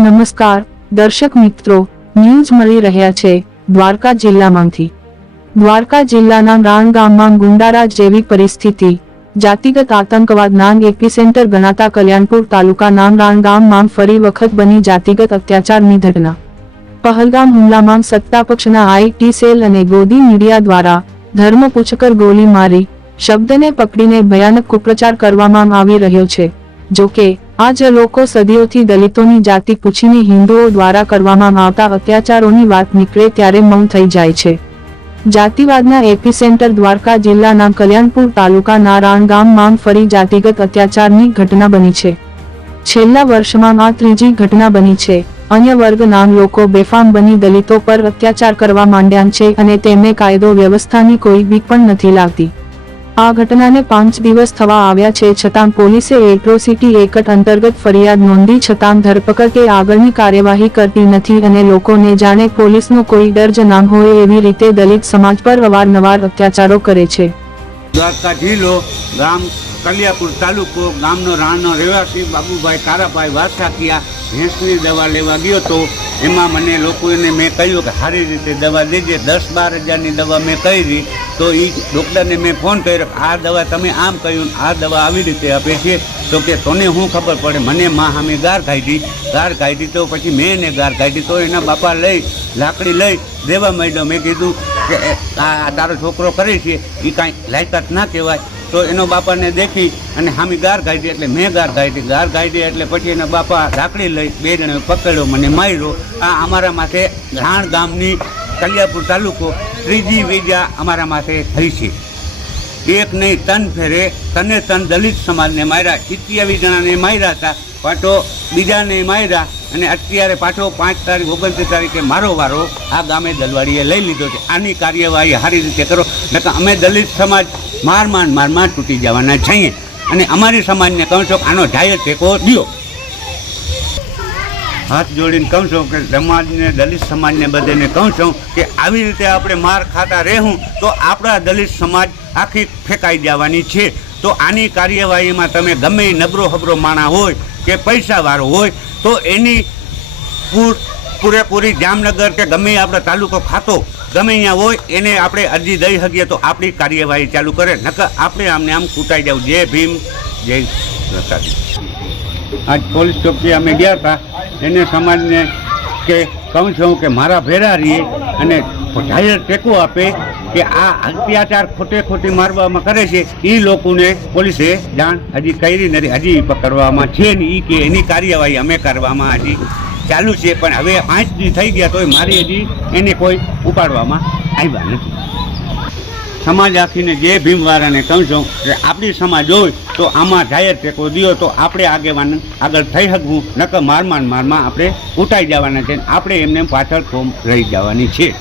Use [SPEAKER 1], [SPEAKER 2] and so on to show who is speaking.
[SPEAKER 1] નમસ્કાર, દર્શક મિત્રો, ન્યૂઝ મળી રહ્યા છે દ્વારકા જિલ્લામાંથી. દ્વારકા જિલ્લાના રાણ ગામમાં ગુંડારાજ જેવી પરિસ્થિતિ. જાતિગત આતંકવાદના એપિસેન્ટર ગણાતા કલ્યાણપુર તાલુકાના રાણ ગામમાં ફરી વખત બની જાતિગત અત્યાચારની ઘટના. પહલગામ હુમલામાં સત્તાપક્ષના આઈટી સેલ અને ગોદી મીડિયા દ્વારા ધર્મ પૂછકર ગોલી મારી, શબ્દને પકડીને ભયાનક કુપ્રચાર કરવામાં આવી રહ્યો છે. જો કે આ જ લોકો સદીઓથી દલિતોની જાતિ પૂછીને હિન્દુઓ દ્વારા કરવામાં આવતા અત્યાચારોની વાત નીકળે ત્યારે મૌન થઈ જાય છે. જાતિવાદના એપિસેન્ટર દ્વારકા જિલ્લાના કલ્યાણપુર તાલુકાના રાણગામમાં ફરી જાતિગત અત્યાચારની ઘટના બની છે. છેલ્લા વર્ષમાં આ ત્રીજી ઘટના બની છે. અન્ય વર્ગના લોકો બેફામ બની દલિતો પર અત્યાચાર કરવા માંડ્યા છે અને તેમને કાયદો વ્યવસ્થાની કોઈ બીક પણ નથી લાગતી. આ ઘટનાને પાંચ દિવસ થવા આવ્યા છે, છતાં પોલીસે એટ્રોસિટી એકટ અંતર્ગત ફરિયાદ નોંધી છતાં ધરપકડ કે આગળની કાર્યવાહી કરતી નથી અને લોકોને જાણે પોલીસનો કોઈ ડર જ ના હોય એવી રીતે દલિત સમાજ પર અવારનવાર અત્યાચારો કરે છે.
[SPEAKER 2] દ્વારકા જિલ્લો ગામ કલિયાપુર તાલુકો, ગામનો રાણનો રહેવાસી બાબુભાઈ કારાભાઈ વાસાકિયા ભેંસની દવા લેવા ગયો તો એમાં મને લોકોને મેં કહ્યું કે સારી રીતે દવા દેજે, દસ બાર હજારની દવા મેં કરી. તો એ ડૉક્ટરને મેં ફોન કર્યો આ દવા તમે આમ કહ્યું આ દવા આવી રીતે આપે છે. તો કે તને શું ખબર પડે? મને માં સામે ગાર ખાધી ગાર ખાધી તો પછી મેં એને ગાર ખાધી તો એના બાપા લઈ, લાકડી લઈ દેવા માંડ્યો. મેં કીધું કે આ તારો છોકરો કરે છે. એ કાંઈ લાયકાત ના કહેવાય. તો એનો બાપાને દેખી અને હામી ગાર કાઢી એટલે મેં ગાર કાઢી. ગાર કાઢી એટલે પછી એના બાપા લાકડી લઈ બે જણે પકડ્યો, મને માર્યો. આ અમારા માથે રાણ ગામની કલિયાપુર તાલુકો ત્રીજી વિદ્યા અમારા માથે થઈ છે. એક નહીં, તન ફેરે, તને તન દલિત સમાજને માર્યા. સિત્યાવીસ જણાને માર્યા હતા પાછો બીજાને માર્યા અને અત્યારે પાછો પાંચ તારીખ, ઓગણત્રીસ તારીખે મારો વારો આ ગામે દલવાડીએ લઈ લીધો છે. આની કાર્યવાહી સારી રીતે કરો, નકર અમે દલિત સમાજ માર માર મારમાં તૂટી જવાના છીએ. અને અમારી સમાજને કહું છો આનો જાહેર ટેકો દ્યો. હાથ જોડીને કહું છું કે સમાજને, દલિત સમાજને બધાને કહું છું કે આવી રીતે આપણે માર ખાતા રહેવું, તો આપણા દલિત સમાજ આખી ફેંકાઈ જવાની છે. તો આની કાર્યવાહીમાં તમે ગમે નબરો હબરો માણા હોય કે પૈસાવાળો હોય, તો એની પૂર, પૂરેપૂરી જામનગર કે ગમે આપણો તાલુકો ખાતો, ગમે અહીંયા હોય, એને આપણે અરજી દઈ શકીએ તો આપણી કાર્યવાહી ચાલુ કરે. નકર આપણે આમને આમ કૂટાઈ જવું જય ભીમ, જય આજ પોલીસ ચોકી અમે ગયા હતા. એને સમાજને કે કહું છું કે મારા ભેરા રહીએ અને જાહેર ટેકો આપે કે આ અત્યાચાર ખોટે ખોટી મારવામાં કરે છે એ લોકોને પોલીસે જાણ હજી કરી નથી, હજી પકડવામાં છે ને એ કે એની કાર્યવાહી અમે કરવામાં હજી ચાલુ છે, પણ હવે પાંચ દી થઈ ગયા તોય મારી હજી એને કોઈ ઉપાડવામાં આવ્યા નથી. સમાજ આખીને જે ભીમવાળાને છું કે આપણી સમાજ હોય, તો આમાં જાહેર ટેકો દો તો આપણે આગેવાન આગળ થઈ શકવું. નકર મારમાન મારમાં આપણે ઉઠાઈ જવાના છે આપણે એમને પાછળ ફોર્મ રહી જવાની છે.